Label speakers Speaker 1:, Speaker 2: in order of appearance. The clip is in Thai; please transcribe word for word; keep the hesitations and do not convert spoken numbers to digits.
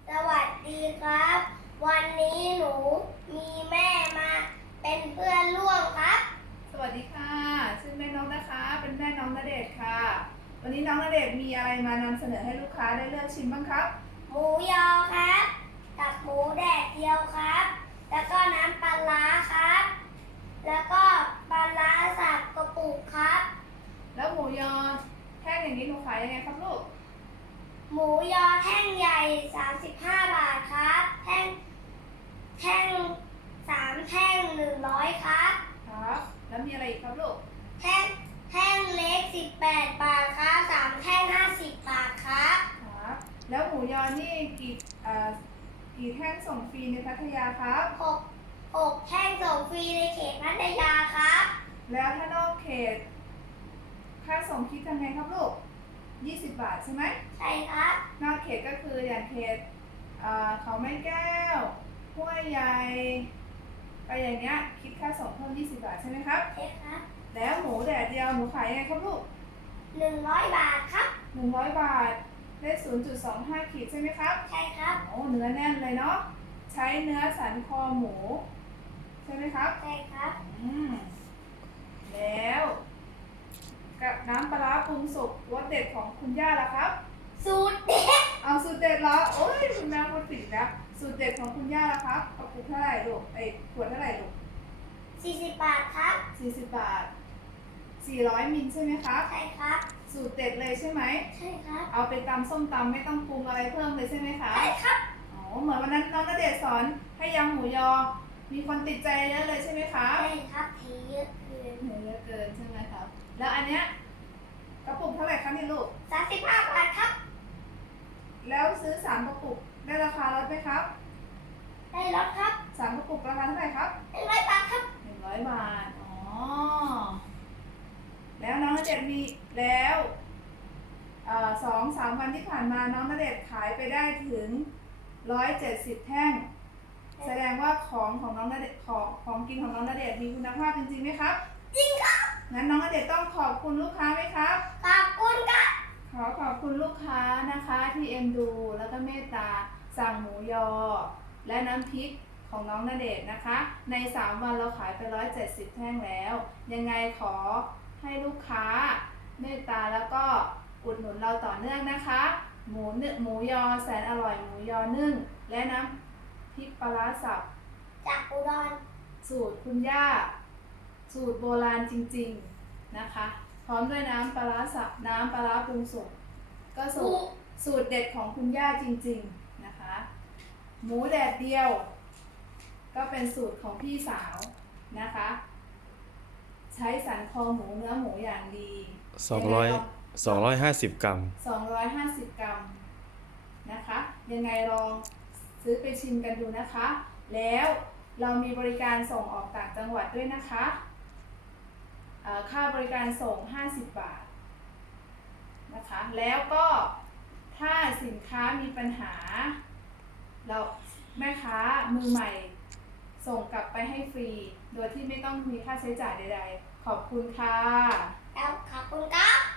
Speaker 1: สวัสดีครับ วันนี้หนูมีแม่มาเป็นเพื่อนร่วมครับ
Speaker 2: สวัสดีค่ะชื่อแม่น้องนะคะ เป็นแม่น้องณเดชน์ค่ะ วันนี้น้องณเดชน์มีอะไรมานำเสนอให้ลูกค้าได้เลือกชิมบ้างครับ
Speaker 1: หมูยอครับ กับหมูแดดเดียวครับ แล้วก็น้ำปลาร้าครับ แล้วก็ปลาร้าสับกระปุกครับ
Speaker 2: แล้วหมูยอแท่งอย่างนี้หนูขายยังไงครับลูก
Speaker 1: หมูยอแท่งใหญ่สามสิบห้าบาทครับ แท่งแท่งสามแท่งหนึ่งร้อยครับ
Speaker 2: ครับ แล้วมีอะไรอีกครับลูก
Speaker 1: แท่งแท่งเล็กสิบแปดบาทครับสามแท่งห้าสิบบาทครับ
Speaker 2: ครับ แล้วหมูยอนี่กี่อ่ากี่แท่งส่งฟรีในพัทยาครับ
Speaker 1: หกหกแท่งส่งฟรีในเขตพัทยาครับ
Speaker 2: แล้วถ้านอกเขตค่าส่งคิดยังไงครับลูกยี่สิบบาทใช่ไหม
Speaker 1: ใช่ครับ
Speaker 2: นอกเขตก็คืออย่างเขตอ่าเขาไม้แก้วห้วยใหญ่ไปอย่างเงี้ยคิดค่าส่งเพิ่มยี่สิบบาทใช่ไหมครับ
Speaker 1: ใช่ครับ
Speaker 2: แล้วหมูแดดเดียวหนูขายยังไงครับลูก
Speaker 1: หนึ่งร้อยบาทครับ
Speaker 2: หนึ่งร้อยบาทได้ ศูนย์จุดสองห้า ขีดใช่ไหมครับ
Speaker 1: ใช่ครับ
Speaker 2: โอ้เนื้อแน่นเลยเนาะใช้เนื้อสันคอหมูใช่ไหมครับ
Speaker 1: ใช่ครับ
Speaker 2: อืมแล้วกับน้ำปลาร้าปรุงสุกรสเด็ดของคุณย่าล่ะครับ
Speaker 1: สูตรเด็ด
Speaker 2: เอาสูตรเด็ดเหรอโอ้ยคุณแม่พูดผิดแล้วสูตรเด็ดของคุณย่าล่ะครับกระปุกเท่าไหร่ลูกไอ้ขวดเท่าไหร่ลูก
Speaker 1: สี่สิบบาทครับ
Speaker 2: สี่สิบบาทสี่ร้อยมิลใช่ไหมครับ
Speaker 1: ใช่ครับ
Speaker 2: สูตรเด็ดเลยใช่ไหม
Speaker 1: ใช่ครับ
Speaker 2: เอาไปตำส้มตำไม่ต้องปรุงอะไรเพิ่มเลยใช่ไหมคะ
Speaker 1: ใช่ครับ
Speaker 2: อ๋อเหมือนวันนั้นน้องณเดชน์สอนให้ยำหมูยอ มีคนติดใจเยอะเลยใช่ไหมคะ
Speaker 1: ใช่ครับเทเยอะเกิน
Speaker 2: เยอะเกินใช่ไหมครับ แล้วอันเนี้ยกระปุกเท่าไหร่คะนี่ลูก
Speaker 1: สามสิบห้าบาทครับ
Speaker 2: แล้วซื้อสามกระปุกได้ราคาลดไหมครับ
Speaker 1: ได้ลดครับ
Speaker 2: สามกระปุกราคาเท่าไหร่ครับ
Speaker 1: หนึ่งร้อยบาทครับ
Speaker 2: หนึ่งร้อยบาท อ๋อ แล้วน้องณเดชน์มีแล้วเอ่อสองสามวันที่ผ่านมาน้องณเดชน์ขายไปได้ถึงร้อยเจ็ดสิบแท่ง แสดงว่าของของน้องณเดชน์ของของกินของน้องณเดชน์มีคุณภาพจริงๆไหมครับ
Speaker 1: จริงครับ
Speaker 2: งั้นน้องณเดชน์ต้องขอบคุณลูกค้าไหมครับ
Speaker 1: ขอบคุณครับ
Speaker 2: ขอขอบคุณลูกค้านะคะที่เอ็นดูแล้วก็เมตตาสั่งหมูยอ และน้ำพริกของน้องณเดชน์นะคะ ในสามวันเราขายไปร้อยเจ็ดสิบแท่งแล้ว ยังไงขอให้ลูกค้าเมตตาแล้วก็อุดหนุนเราต่อเนื่องนะคะ หมูนึ่งหมูยอแสนอร่อยหมูยอนึ่งและน้ำพริกปลาร้าสับ
Speaker 1: จากอุดร
Speaker 2: สูตรคุณย่า สูตรโบราณจริงๆนะคะ พร้อมด้วยน้ำปลาร้าสับน้ำปลาร้าปรุงสุกก็สูตรสูตรเด็ดของคุณย่าจริงๆนะคะ หมูแดดเดียว ก็เป็นสูตรของพี่สาวนะคะ ใช้สันคอหมูเนื้อหมูอย่างดี
Speaker 3: สองร้อยสองร้อยห้าสิบกรัม
Speaker 2: สองร้อยห้าสิบกรัมนะคะ ยังไงลองซื้อไปชิมกันดูนะคะ แล้วเรามีบริการส่งออกต่างจังหวัดด้วยนะคะเอ่อค่าบริการส่งห้าสิบบาทนะคะ แล้วก็ถ้าสินค้ามีปัญหา เราแม่ค้ามือใหม่ส่งกลับไปให้ฟรี โดยที่ไม่ต้องมีค่าใช้จ่ายใดๆ ขอบคุณค่ะ
Speaker 1: แล้วขอบคุณครับ